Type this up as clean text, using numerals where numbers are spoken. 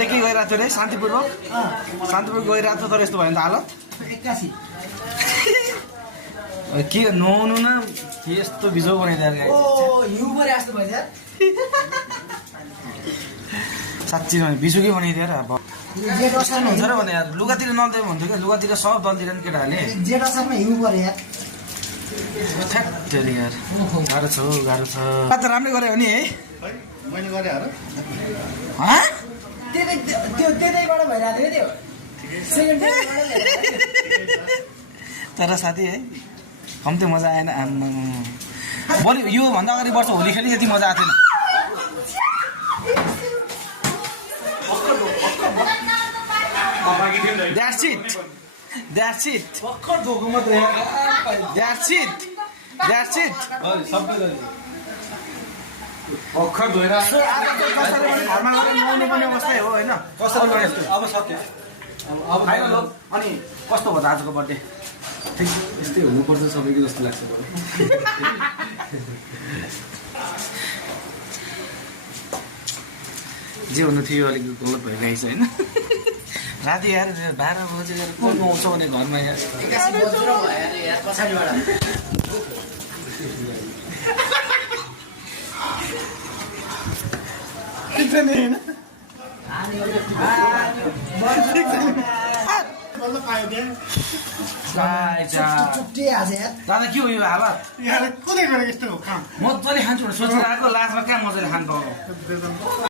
के गइरहेको थियो रे शान्तिपुरमा शान्तिपुर गइरहेको थियो तर यस्तो भयो नि त हालत 81 के नुहाउनु न यस्तो बिजो बनाइदिएर ओ हिउ परे जस्तो भयो यार साँच्ची नै बिजुकै बनाइदिएर अब जेठ असारमा हुन्छ र भने यार लुगातिर नल्दै भन्थ्यो क्या लुगातिर सब दलतिर नि केटाहरूले जेठ असारमा हिउ परे यार ठ्याक्कै यार गाह्रो छ गाह्रो छ त राम्रै गरे हो नि है मैले गरे अरे त्यतैबाट भइरहेको थियो सेकेन्ड तर साथी है कम्ती मजा आएन भोलि यो भन्दा अगाडि वर्ष होली खेली यति मजा आएको थिएन That's it. That's it. That's it. That's it. भर्खर धोएर घरमा गएर नुहाउनु पर्ने अवस्था हो होइन कसरी गरे अब सक्यो अब फाइनल हो अनि कस्तो भयो त आजको बर्थडे यस्तै हुनुपर्छ सबैको जस्तो लाग्छ जे हुनु थियो अलिक गलत भइरहेछ होइन राति यार 12 बजेर को नुहाउँछ भने घरमा यार 81 बजेर भयो यार पछाडिबाट छुट्टी आज यार दादा के हो यो हालत यहाँ कुनै बेला यस्तो हो काम मजाले खान्छु भने सोचेर आएको लास्टमा कहाँ मजाले खानु पाउनु